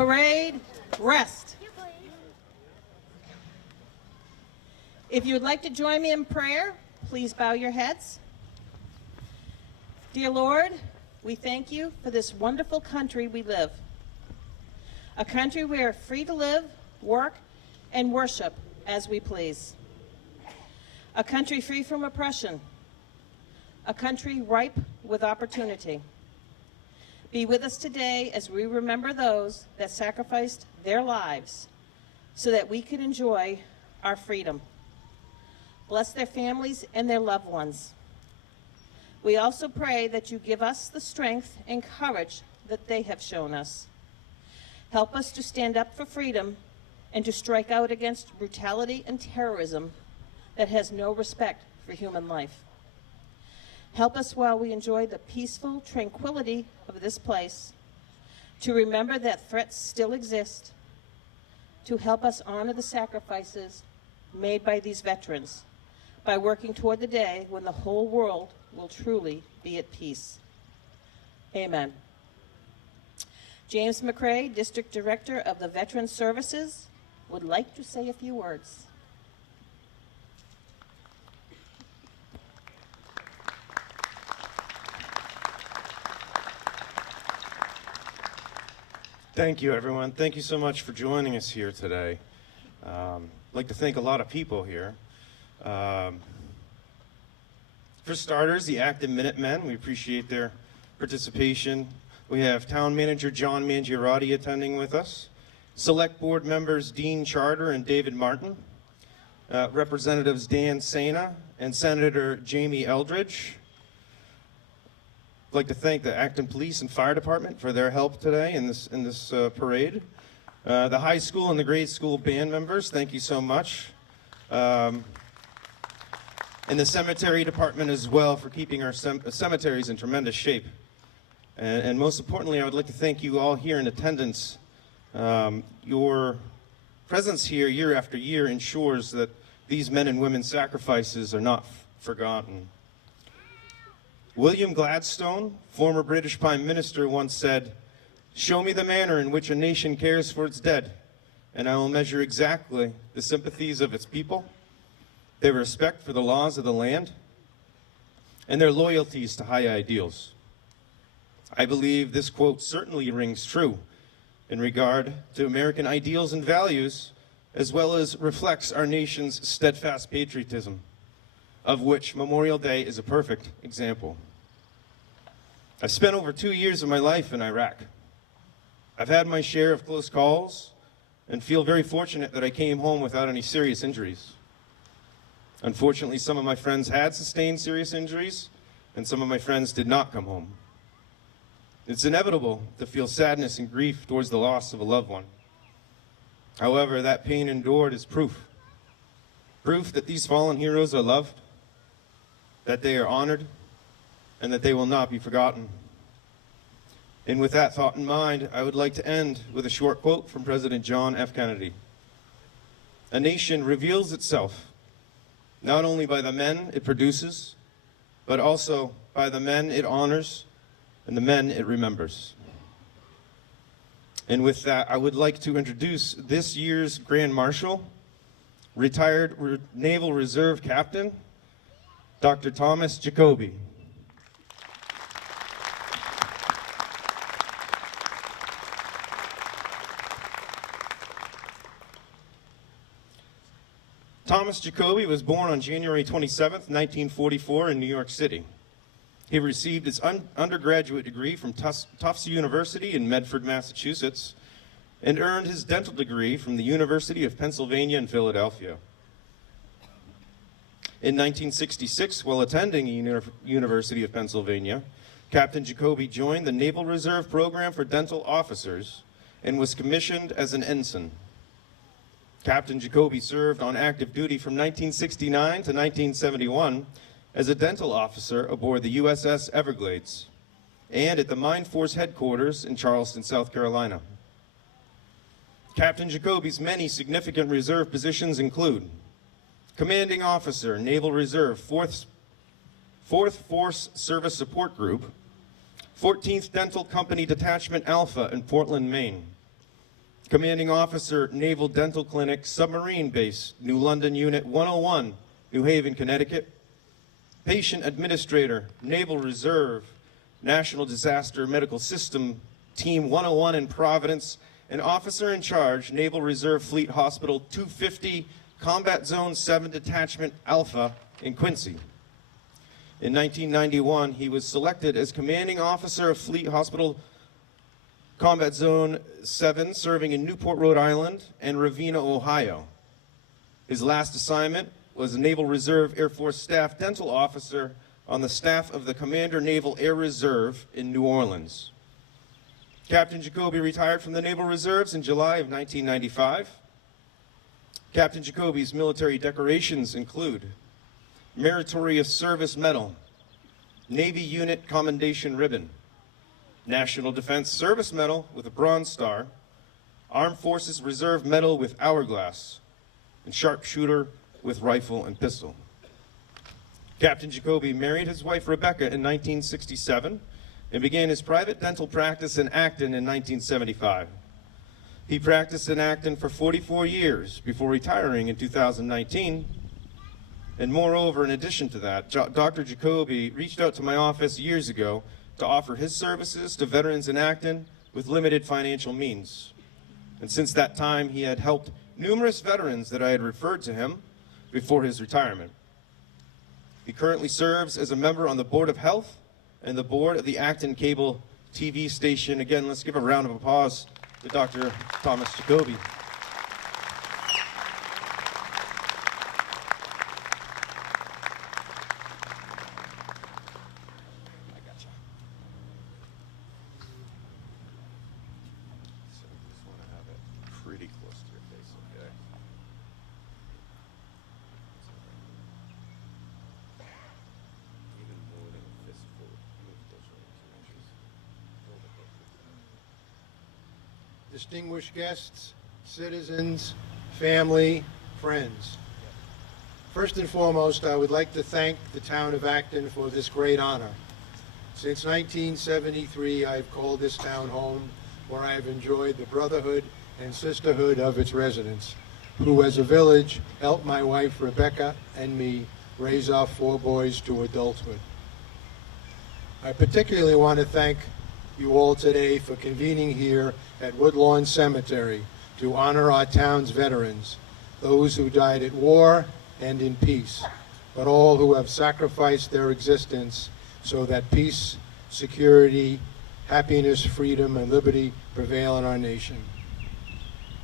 Parade, rest. If you would like to join me in prayer, please bow your heads. Dear Lord, we thank you for this wonderful country we live. A country we are free to live, work, and worship as we please. A country free from oppression. A country ripe with opportunity. Be with us today as we remember those that sacrificed their lives so that we could enjoy our freedom. Bless their families and their loved ones. We also pray that you give us the strength and courage that they have shown us. Help us to stand up for freedom and to strike out against brutality and terrorism that has no respect for human life. Help us while we enjoy the peaceful tranquility of this place, to remember that threats still exist, to help us honor the sacrifices made by these veterans by working toward the day when the whole world will truly be at peace. Amen. James McCrae, District Director of the Veterans Services, would like to say a few words. Thank you, everyone. Thank you so much for joining us here today. I'd like to thank a lot of people here. For starters, the Acton Minutemen, we appreciate their participation. We have Town Manager John Mangiarotti attending with us, Select Board members Dean Charter and David Martin, Representatives Dan Sena and Senator Jamie Eldridge. I'd like to thank the Acton Police and Fire Department for their help today in this parade. The high school and the grade school band members, thank you so much. And the cemetery department as well for keeping our cemeteries in tremendous shape. And most importantly, I would like to thank you all here in attendance. Your presence here year after year ensures that these men and women's sacrifices are not forgotten. William Gladstone, former British Prime Minister, once said, "Show me the manner in which a nation cares for its dead, and I will measure exactly the sympathies of its people, their respect for the laws of the land, and their loyalties to high ideals." I believe this quote certainly rings true in regard to American ideals and values, as well as reflects our nation's steadfast patriotism, of which Memorial Day is a perfect example. I've spent over 2 years of my life in Iraq. I've had my share of close calls and feel very fortunate that I came home without any serious injuries. Unfortunately, some of my friends had sustained serious injuries, and some of my friends did not come home. It's inevitable to feel sadness and grief towards the loss of a loved one. However, that pain endured is proof that these fallen heroes are loved, that they are honored, and that they will not be forgotten. And with that thought in mind, I would like to end with a short quote from President John F. Kennedy. "A nation reveals itself not only by the men it produces, but also by the men it honors and the men it remembers." And with that, I would like to introduce this year's Grand Marshal, retired Naval Reserve Captain, Dr. Thomas Jacoby. Thomas Jacoby was born on January 27th, 1944 in New York City. He received his undergraduate degree from Tufts University in Medford, Massachusetts, and earned his dental degree from the University of Pennsylvania in Philadelphia. In 1966, while attending the University of Pennsylvania, Captain Jacoby joined the Naval Reserve Program for Dental Officers and was commissioned as an ensign. Captain Jacoby served on active duty from 1969 to 1971 as a dental officer aboard the USS Everglades and at the Mine Force headquarters in Charleston, South Carolina. Captain Jacoby's many significant reserve positions include Commanding Officer, Naval Reserve, 4th Force Service Support Group, 14th Dental Company Detachment Alpha in Portland, Maine, Commanding Officer, Naval Dental Clinic, Submarine Base, New London Unit 101, New Haven, Connecticut. Patient Administrator, Naval Reserve, National Disaster Medical System, Team 101 in Providence, and Officer in Charge, Naval Reserve Fleet Hospital 250, Combat Zone 7 Detachment Alpha in Quincy. In 1991, he was selected as Commanding Officer of Fleet Hospital Combat Zone 7, serving in Newport, Rhode Island, and Ravenna, Ohio. His last assignment was a Naval Reserve Air Force Staff Dental Officer on the staff of the Commander Naval Air Reserve in New Orleans. Captain Jacoby retired from the Naval Reserves in July of 1995. Captain Jacoby's military decorations include Meritorious Service Medal, Navy Unit Commendation Ribbon, National Defense Service Medal with a Bronze Star, Armed Forces Reserve Medal with Hourglass, and Sharpshooter with Rifle and Pistol. Captain Jacoby married his wife Rebecca in 1967 and began his private dental practice in Acton in 1975. He practiced in Acton for 44 years before retiring in 2019. And moreover, in addition to that, Dr. Jacoby reached out to my office years ago to offer his services to veterans in Acton with limited financial means. And since that time, he had helped numerous veterans that I had referred to him before his retirement. He currently serves as a member on the Board of Health and the board of the Acton Cable TV station. Again, let's give a round of applause to Dr. Thomas Jacoby. Distinguished guests, citizens, family, friends. First and foremost, I would like to thank the town of Acton for this great honor. Since 1973, I've called this town home, where I have enjoyed the brotherhood and sisterhood of its residents, who as a village helped my wife Rebecca and me raise our 4 boys to adulthood. I particularly want to thank you all today for convening here at Woodlawn Cemetery to honor our town's veterans, those who died at war and in peace, but all who have sacrificed their existence so that peace, security, happiness, freedom, and liberty prevail in our nation.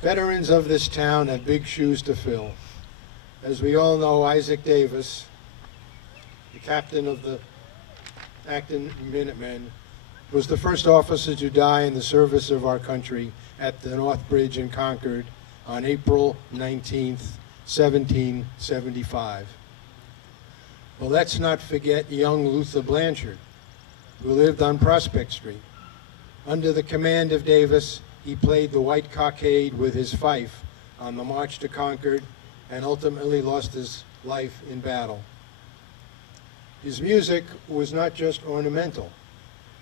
Veterans of this town have big shoes to fill. As we all know, Isaac Davis, the captain of the Acton Minutemen, was the first officer to die in the service of our country at the North Bridge in Concord on April 19th, 1775. Well, let's not forget young Luther Blanchard, who lived on Prospect Street. Under the command of Davis, he played the White Cockade with his fife on the march to Concord and ultimately lost his life in battle. His music was not just ornamental.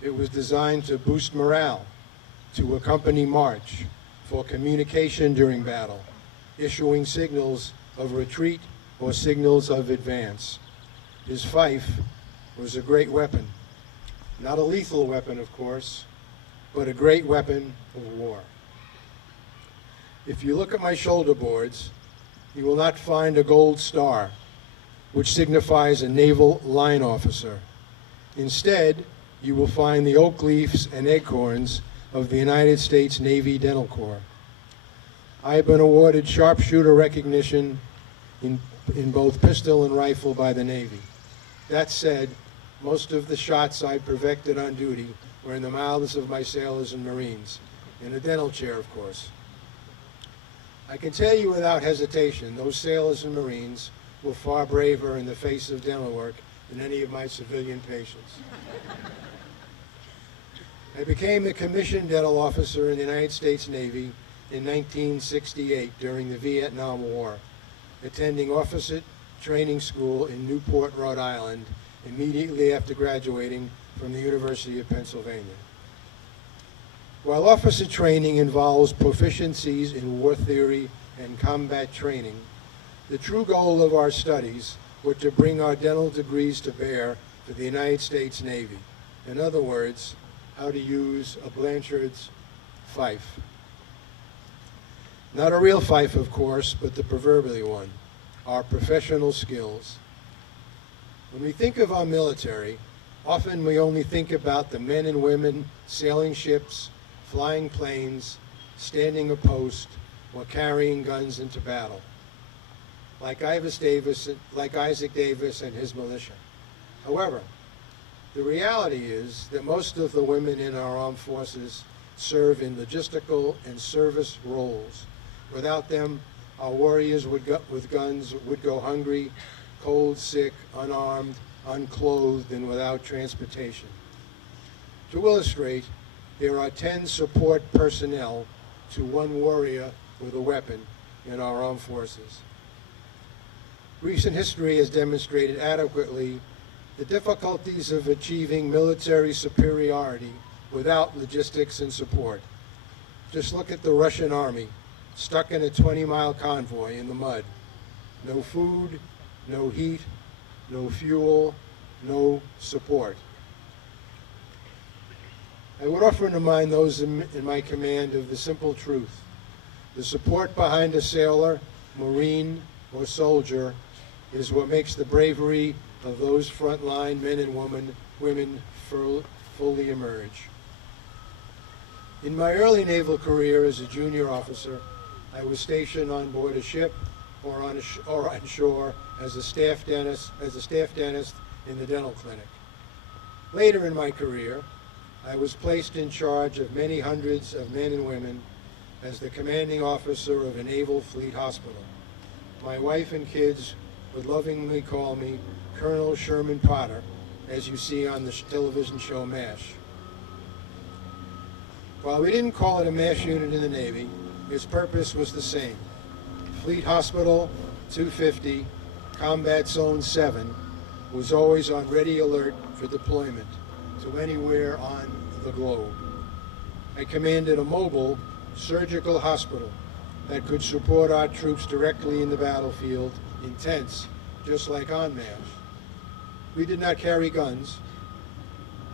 It was designed to boost morale, to accompany march, for communication during battle, issuing signals of retreat or signals of advance. His fife was a great weapon. Not a lethal weapon, of course, but a great weapon of war. If you look at my shoulder boards, you will not find a gold star, which signifies a naval line officer. Instead, you will find the oak leaves and acorns of the United States Navy Dental Corps. I have been awarded sharpshooter recognition in both pistol and rifle by the Navy. That said, most of the shots I perfected on duty were in the mouths of my sailors and Marines, in a dental chair, of course. I can tell you without hesitation, those sailors and Marines were far braver in the face of dental work than any of my civilian patients. I became the commissioned dental officer in the United States Navy in 1968 during the Vietnam War, attending officer training school in Newport, Rhode Island, immediately after graduating from the University of Pennsylvania. While officer training involves proficiencies in war theory and combat training, the true goal of our studies were to bring our dental degrees to bear for the United States Navy. In other words, how to use a Blanchard's fife. Not a real fife, of course, but the proverbial one, our professional skills. When we think of our military, often we only think about the men and women sailing ships, flying planes, standing a post, or carrying guns into battle, like Isaac Davis and his militia. However, the reality is that most of the women in our armed forces serve in logistical and service roles. Without them, our warriors with guns would go hungry, cold, sick, unarmed, unclothed, and without transportation. To illustrate, there are 10 support personnel to one warrior with a weapon in our armed forces. Recent history has demonstrated adequately the difficulties of achieving military superiority without logistics and support. Just look at the Russian army, stuck in a 20-mile convoy in the mud. No food, no heat, no fuel, no support. I would often remind those in my command of the simple truth. The support behind a sailor, Marine, or soldier is what makes the bravery of those frontline men and women fully emerge. In my early naval career as a junior officer, I was stationed on board a ship or on shore as a staff dentist in the dental clinic. Later in my career, I was placed in charge of many hundreds of men and women as the commanding officer of a naval fleet hospital. My wife and kids would lovingly call me Colonel Sherman Potter, as you see on the television show MASH. While we didn't call it a MASH unit in the Navy, its purpose was the same. Fleet Hospital 250, Combat Zone 7, was always on ready alert for deployment to anywhere on the globe. I commanded a mobile surgical hospital that could support our troops directly in the battlefield in tents, just like on MASH. We did not carry guns,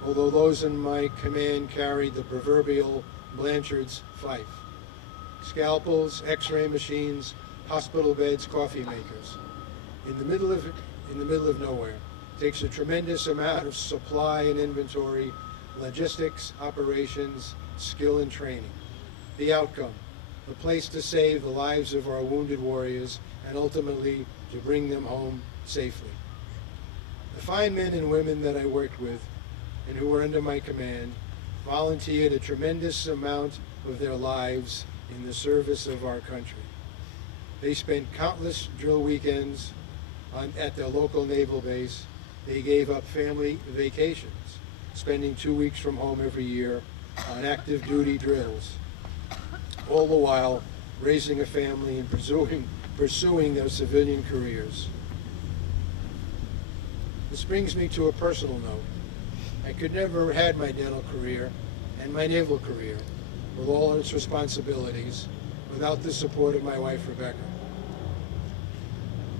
although those in my command carried the proverbial Blanchard's fife. Scalpels, x-ray machines, hospital beds, coffee makers. In the middle of nowhere. It takes a tremendous amount of supply and inventory, logistics, operations, skill and training. The outcome, a place to save the lives of our wounded warriors and ultimately to bring them home safely. The fine men and women that I worked with and who were under my command volunteered a tremendous amount of their lives in the service of our country. They spent countless drill weekends at their local naval base. They gave up family vacations, spending 2 weeks from home every year on active duty drills, all the while raising a family and pursuing their civilian careers. This brings me to a personal note. I could never have had my dental career and my naval career, with all its responsibilities, without the support of my wife, Rebecca.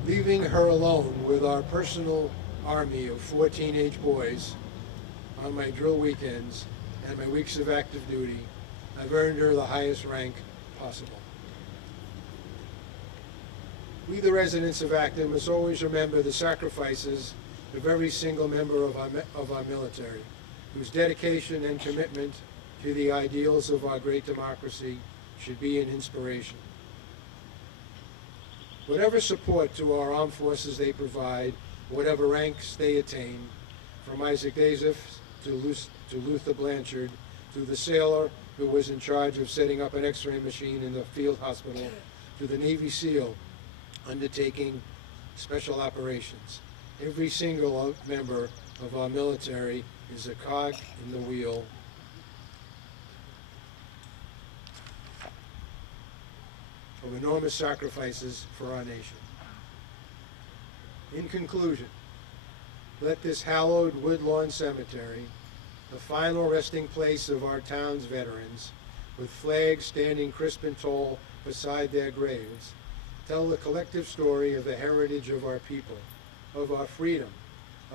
Leaving her alone with our personal army of 4 teenage boys on my drill weekends and my weeks of active duty, I've earned her the highest rank possible. We, the residents of Acton, must always remember the sacrifices of every single member of our military, whose dedication and commitment to the ideals of our great democracy should be an inspiration. Whatever support to our armed forces they provide, whatever ranks they attain, from Isaac Davis to Luther Blanchard, to the sailor who was in charge of setting up an x-ray machine in the field hospital, to the Navy SEAL undertaking special operations. Every single member of our military is a cog in the wheel of enormous sacrifices for our nation. In conclusion, let this hallowed Woodlawn Cemetery, the final resting place of our town's veterans, with flags standing crisp and tall beside their graves, tell the collective story of the heritage of our people, of our freedom,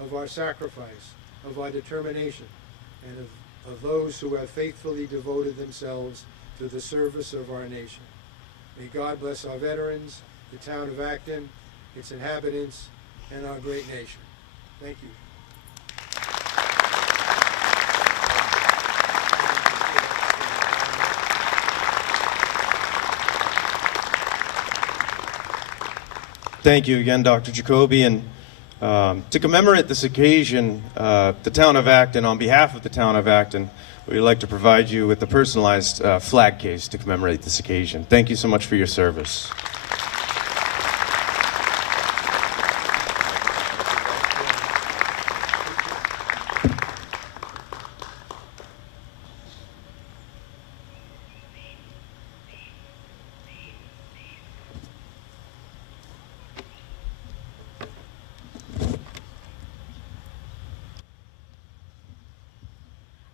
of our sacrifice, of our determination, and of those who have faithfully devoted themselves to the service of our nation. May God bless our veterans, the town of Acton, its inhabitants, and our great nation. Thank you. Thank you again, Dr. Jacoby. And to commemorate this occasion, the town of Acton, on behalf of the town of Acton, we'd like to provide you with a personalized flag case to commemorate this occasion. Thank you so much for your service.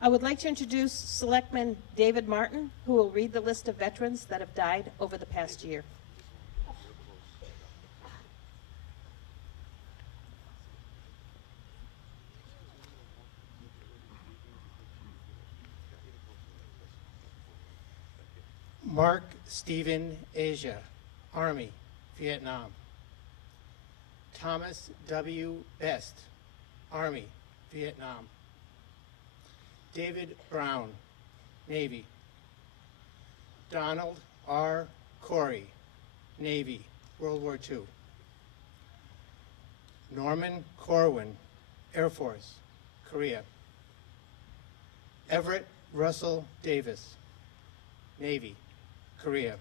I would like to introduce Selectman David Martin, who will read the list of veterans that have died over the past year. Mark Stephen Asia, Army, Vietnam. Thomas W. Best, Army, Vietnam. David Brown, Navy. Donald R. Corey, Navy, World War II. Norman Corwin, Air Force, Korea. Everett Russell Davis, Navy, Korea.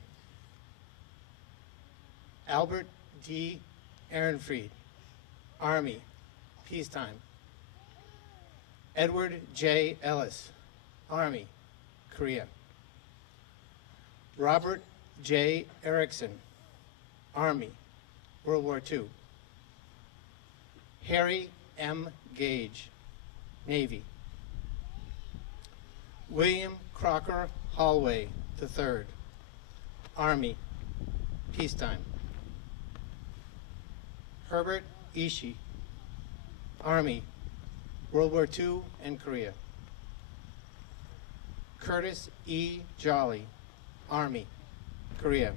Albert D. Ehrenfried, Army, peacetime. Edward J. Ellis, Army, Korea. Robert J. Erickson, Army, World War II. Harry M. Gage, Navy. William Crocker Hallway III, Army, peacetime. Herbert Ishii, Army, World War II and Korea. Curtis E. Jolly, Army, Korea.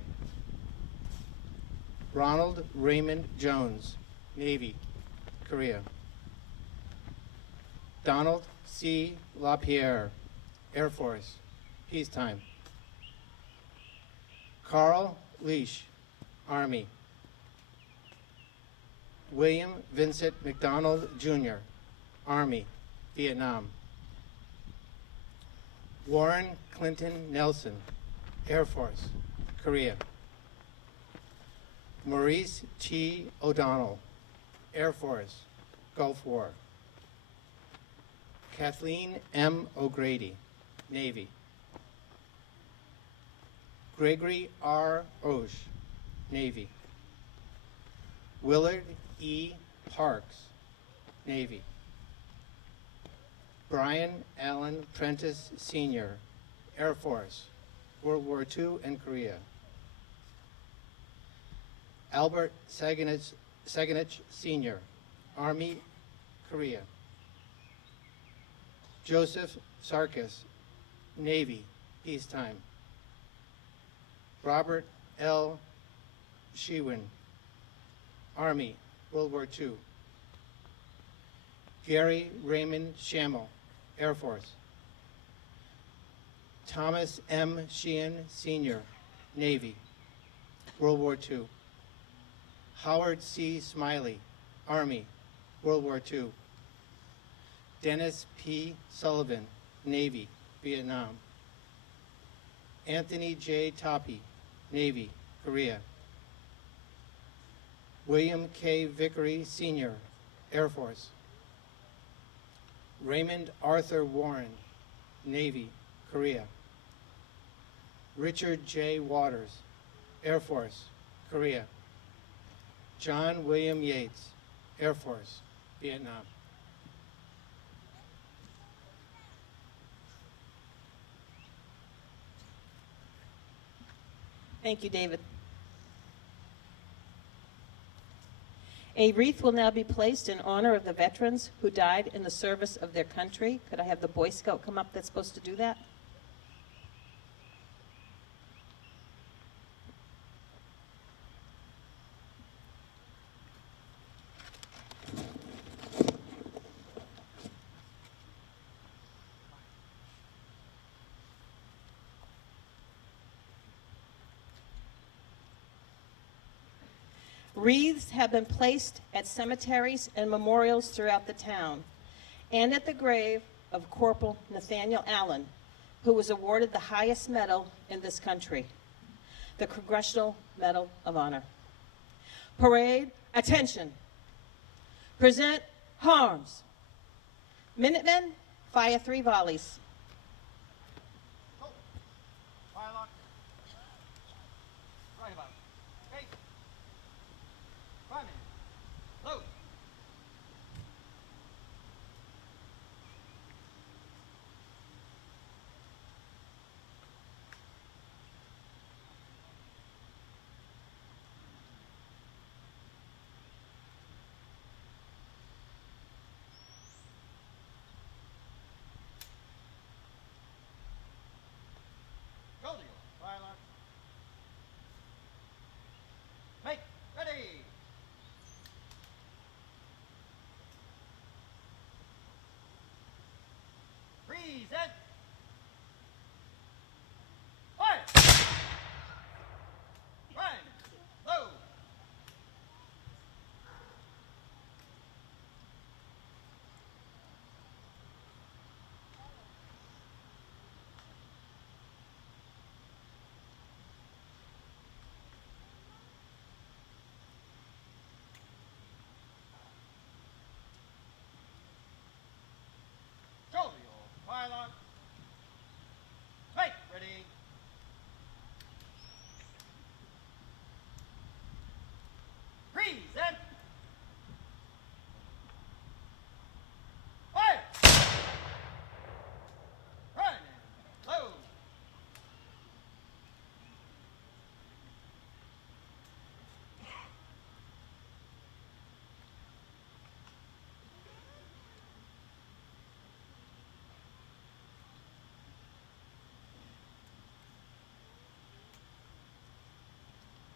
Ronald Raymond Jones, Navy, Korea. Donald C. LaPierre, Air Force, peacetime. Carl Leash, Army. William Vincent McDonald, Jr., Army, Vietnam. Warren Clinton Nelson, Air Force, Korea. Maurice T. O'Donnell, Air Force, Gulf War. Kathleen M. O'Grady, Navy. Gregory R. Osh, Navy. Willard E. Parks, Navy. Brian Allen Prentice, Sr., Air Force, World War II and Korea. Albert Saganich, Sr., Army, Korea. Joseph Sarkis, Navy, peacetime. Robert L. Shewin, Army, World War II. Gary Raymond Schammel, Air Force. Thomas M. Sheehan, Sr., Navy, World War II. Howard C. Smiley, Army, World War II. Dennis P. Sullivan, Navy, Vietnam. Anthony J. Toppy, Navy, Korea. William K. Vickery, Sr., Air Force. Raymond Arthur Warren, Navy, Korea. Richard J. Waters, Air Force, Korea. John William Yates, Air Force, Vietnam. Thank you, David. A wreath will now be placed in honor of the veterans who died in the service of their country. Could I have the Boy Scout come up that's supposed to do that? Wreaths have been placed at cemeteries and memorials throughout the town, and at the grave of Corporal Nathaniel Allen, who was awarded the highest medal in this country, the Congressional Medal of Honor. Parade, attention. Present arms. Minutemen, fire 3 volleys. Right about. Hey. Priming. Load. Go to you. Fire lock. Make ready. Present. Fire. Prime. Load. Show me your fire lock. Make ready. Present. Fire. Run and load.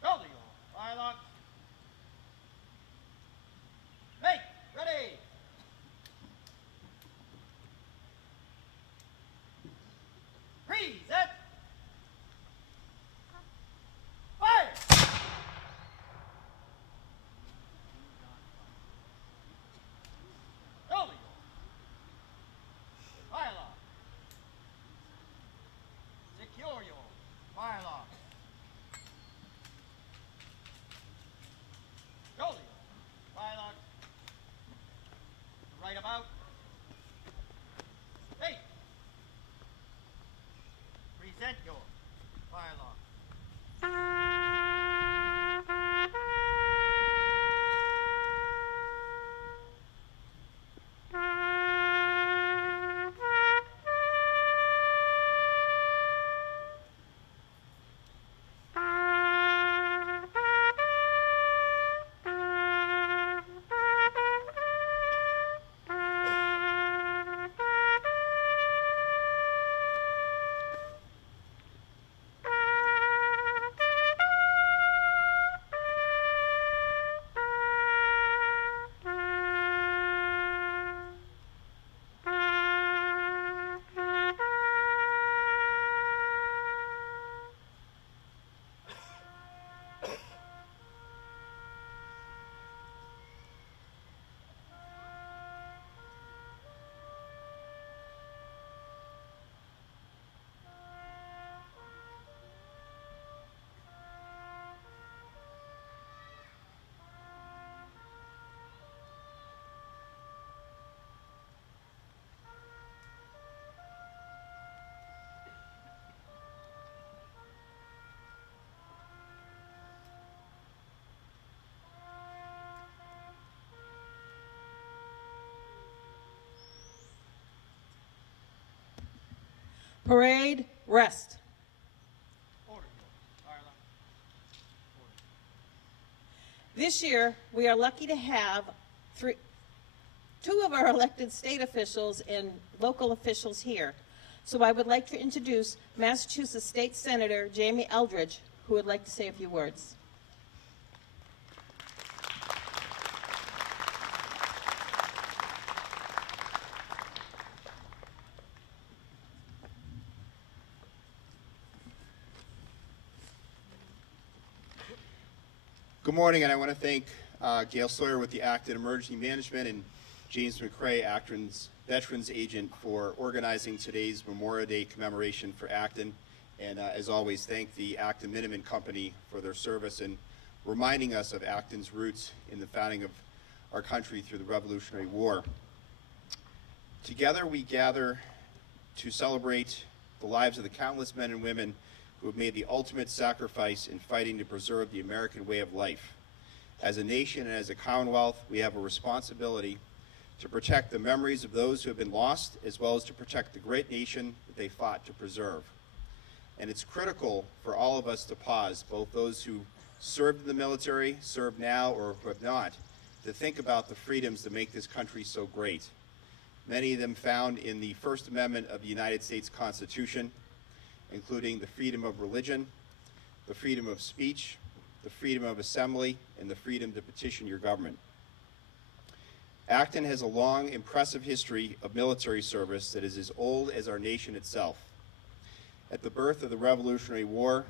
Go to your fire lock. Make ready. Present. Fire. Go to your fire lock. Secure your fire lock. Go to your fire lock. Right about. Hey. Present your fire lock. Parade, rest. Order your fire lock. This year, we are lucky to have two of our elected state officials and local officials here. So I would like to introduce Massachusetts State Senator Jamie Eldridge, who would like to say a few words. Good morning, and I want to thank Gail Sawyer with the Acton Emergency Management and James McCrae, Acton's Veterans Agent, for organizing today's Memorial Day commemoration for Acton. And as always, thank the Acton Minuteman Company for their service and reminding us of Acton's roots in the founding of our country through the Revolutionary War. Together we gather to celebrate the lives of the countless men and women who have made the ultimate sacrifice in fighting to preserve the American way of life. As a nation and as a Commonwealth, we have a responsibility to protect the memories of those who have been lost, as well as to protect the great nation that they fought to preserve. And it's critical for all of us to pause, both those who served in the military, serve now, or who have not, to think about the freedoms that make this country so great. Many of them found in the First Amendment of the United States Constitution, including the freedom of religion, the freedom of speech, the freedom of assembly, and the freedom to petition your government. Acton has a long, impressive history of military service that is as old as our nation itself. At the birth of the Revolutionary War,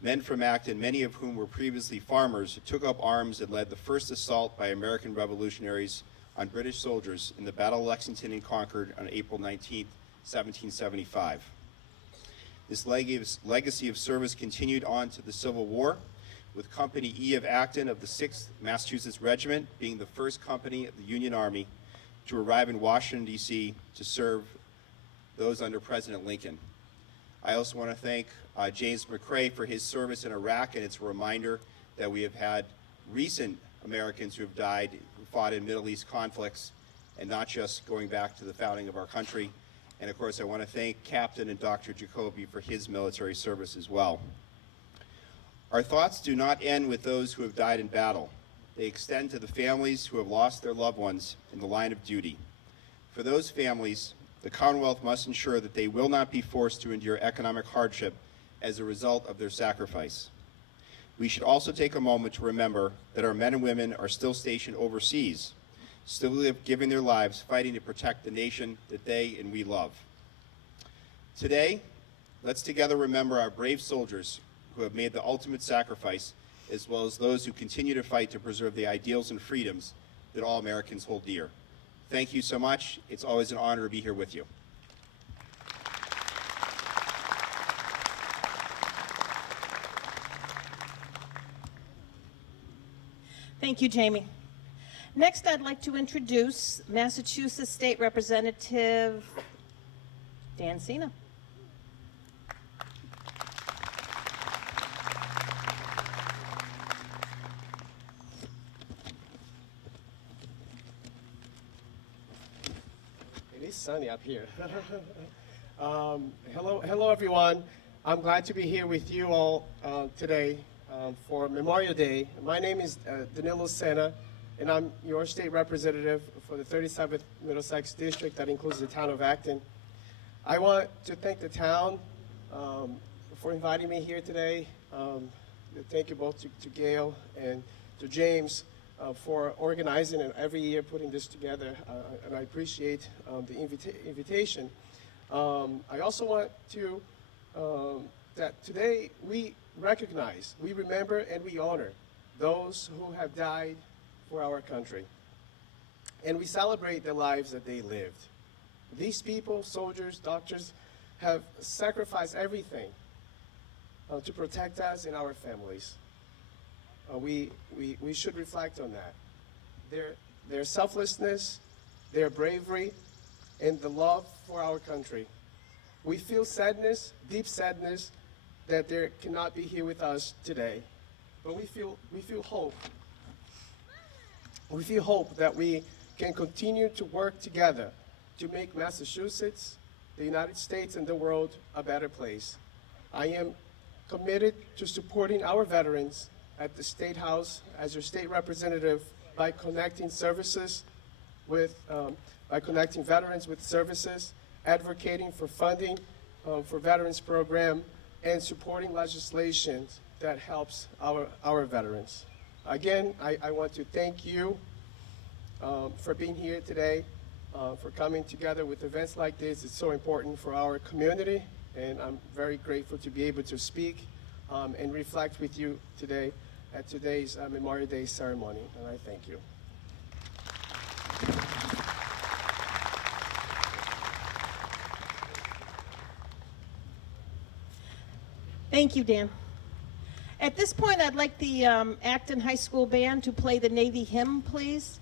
men from Acton, many of whom were previously farmers, took up arms and led the first assault by American revolutionaries on British soldiers in the Battle of Lexington and Concord on April 19, 1775. This legacy of service continued on to the Civil War, with Company E of Acton of the 6th Massachusetts Regiment being the first company of the Union Army to arrive in Washington, D.C. to serve those under President Lincoln. I also want to thank James McCrae for his service in Iraq, and it's a reminder that we have had recent Americans who have died, who fought in Middle East conflicts, and not just going back to the founding of our country. And of course, I want to thank Captain and Dr. Jacoby for his military service as well. Our thoughts do not end with those who have died in battle. They extend to the families who have lost their loved ones in the line of duty. For those families, the Commonwealth must ensure that they will not be forced to endure economic hardship as a result of their sacrifice. We should also take a moment to remember that our men and women are still stationed overseas, still giving their lives fighting to protect the nation that they and we love. Today, let's together remember our brave soldiers who have made the ultimate sacrifice, as well as those who continue to fight to preserve the ideals and freedoms that all Americans hold dear. Thank you so much. It's always an honor to be here with you. Thank you, Jamie. Next, I'd like to introduce Massachusetts State Representative Dan Sena. It is sunny up here. Hello, everyone. I'm glad to be here with you all today for Memorial Day. My name is Danilo Sena, and I'm your state representative for the 37th Middlesex District that includes the town of Acton. I want to thank the town for inviting me here today. Thank you both to Gail and to James for organizing and every year putting this together, and I appreciate the invitation. I also want to, that today we recognize, we remember, and we honor those who have died for our country. And we celebrate the lives that they lived. These people, soldiers, doctors, have sacrificed everything to protect us and our families. We should reflect on that. Their selflessness, their bravery, and the love for our country. We feel sadness, deep sadness, that they cannot be here with us today. But we feel hope. We feel hope that we can continue to work together to make Massachusetts, the United States, and the world a better place. I am committed to supporting our veterans at the State House as your state representative by connecting services with, by connecting veterans with services, advocating for funding for veterans program, and supporting legislation that helps our veterans. Again, I want to thank you for being here today, for coming together with events like this. It's so important for our community, and I'm very grateful to be able to speak and reflect with you today at today's Memorial Day ceremony, and I thank you. Thank you, Dan. At this point, I'd like the Acton High School Band to play the Navy hymn, please.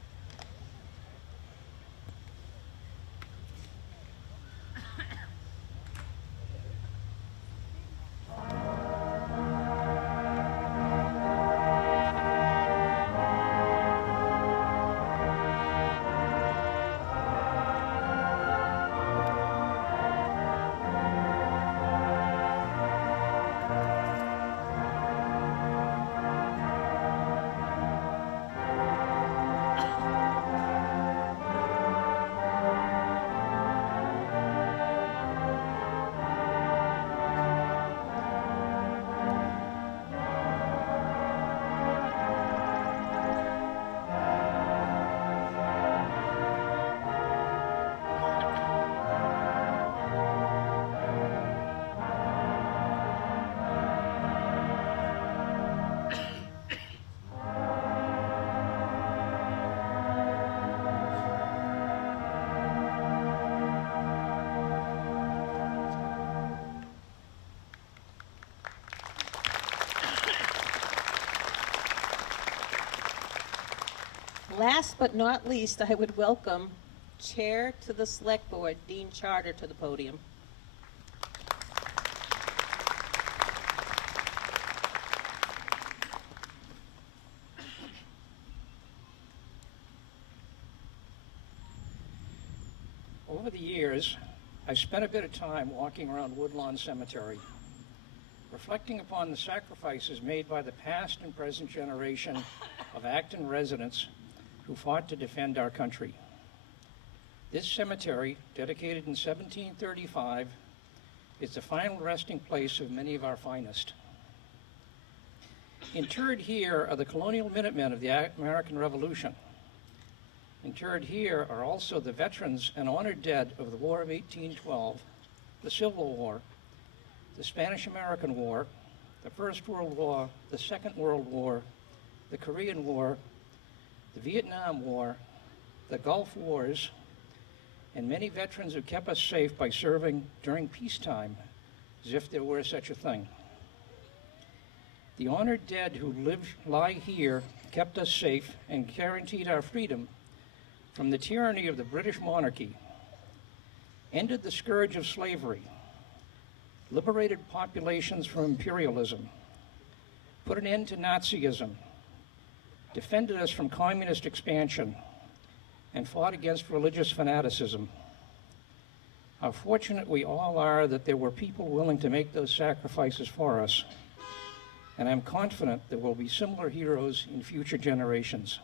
Last but not least, I would welcome Chair to the Select Board, Dean Charter, to the podium. Over the years, I spent a bit of time walking around Woodlawn Cemetery, reflecting upon the sacrifices made by the past and present generation of Acton residents who fought to defend our country. This cemetery, dedicated in 1735, is the final resting place of many of our finest. Interred here are the colonial Minutemen of the American Revolution. Interred here are also the veterans and honored dead of the War of 1812, the Civil War, the Spanish-American War, the First World War, the Second World War, the Korean War, the Vietnam War, the Gulf Wars, and many veterans who kept us safe by serving during peacetime, as if there were such a thing. The honored dead who lie here kept us safe and guaranteed our freedom from the tyranny of the British monarchy, ended the scourge of slavery, liberated populations from imperialism, put an end to Nazism, defended us from communist expansion, and fought against religious fanaticism. How fortunate we all are that there were people willing to make those sacrifices for us, and I'm confident there will be similar heroes in future generations.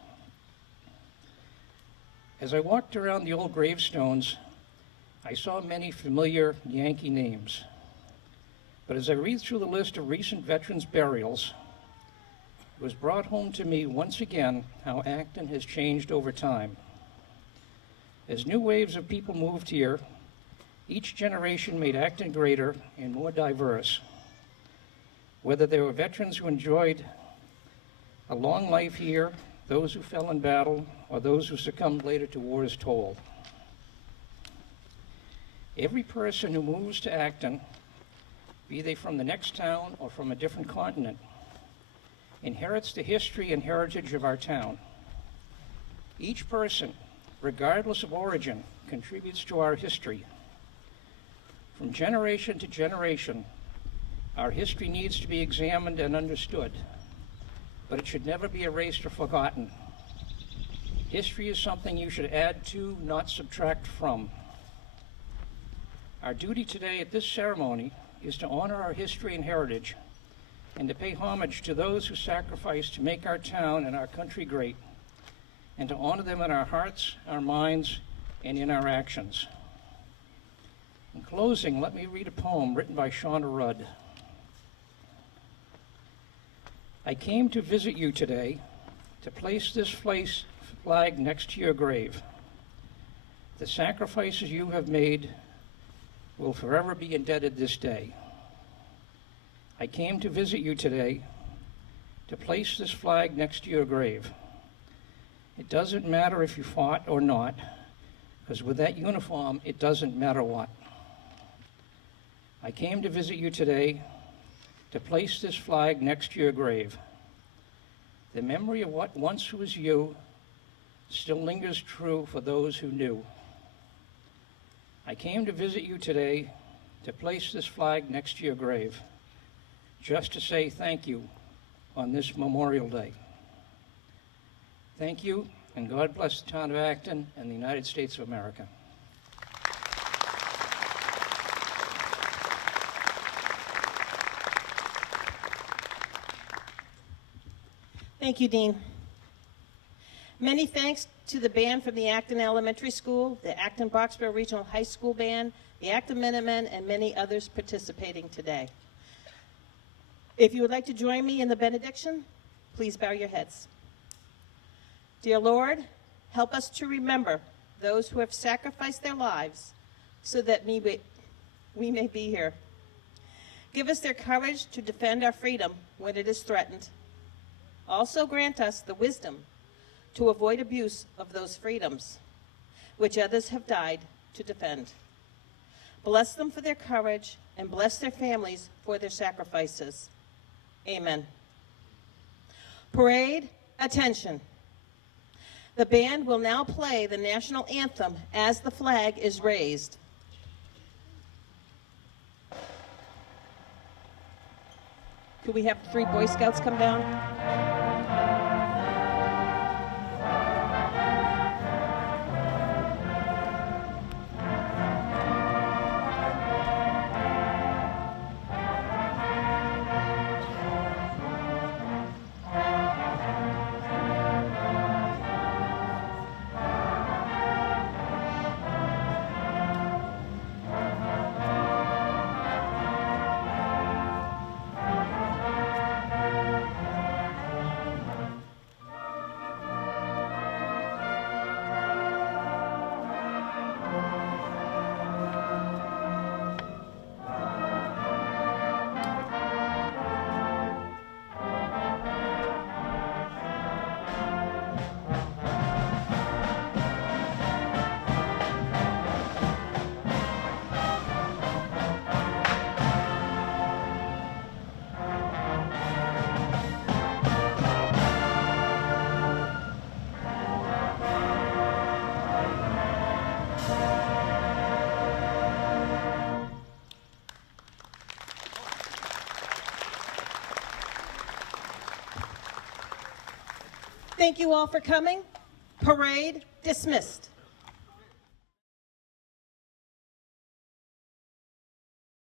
As I walked around the old gravestones, I saw many familiar Yankee names. But as I read through the list of recent veterans' burials, it was brought home to me once again how Acton has changed over time. As new waves of people moved here, each generation made Acton greater and more diverse. Whether they were veterans who enjoyed a long life here, those who fell in battle, or those who succumbed later to war is told. Every person who moves to Acton, be they from the next town or from a different continent, inherits the history and heritage of our town. Each person, regardless of origin, contributes to our history. From generation to generation, our history needs to be examined and understood, but it should never be erased or forgotten. History is something you should add to, not subtract from. Our duty today at this ceremony is to honor our history and heritage and to pay homage to those who sacrificed to make our town and our country great, and to honor them in our hearts, our minds, and in our actions. In closing, let me read a poem written by Shauna Rudd. I came to visit you today to place this flag next to your grave. The sacrifices you have made will forever be indebted this day. I came to visit you today to place this flag next to your grave. It doesn't matter if you fought or not, because with that uniform, it doesn't matter what. I came to visit you today to place this flag next to your grave. The memory of what once was you still lingers true for those who knew. I came to visit you today to place this flag next to your grave, just to say thank you on this Memorial Day. Thank you, and God bless the town of Acton and the United States of America. Thank you, Dean. Many thanks to the band from the Acton Elementary School, the Acton Boxborough Regional High School Band, the Acton Minutemen, and many others participating today. If you would like to join me in the benediction, please bow your heads. Dear Lord, help us to remember those who have sacrificed their lives so that we may be here. Give us their courage to defend our freedom when it is threatened. Also grant us the wisdom to avoid abuse of those freedoms, which others have died to defend. Bless them for their courage and bless their families for their sacrifices. Amen. Parade, attention. The band will now play the national anthem as the flag is raised. Could we have 3 Boy Scouts come down? Thank you all for coming. Parade dismissed.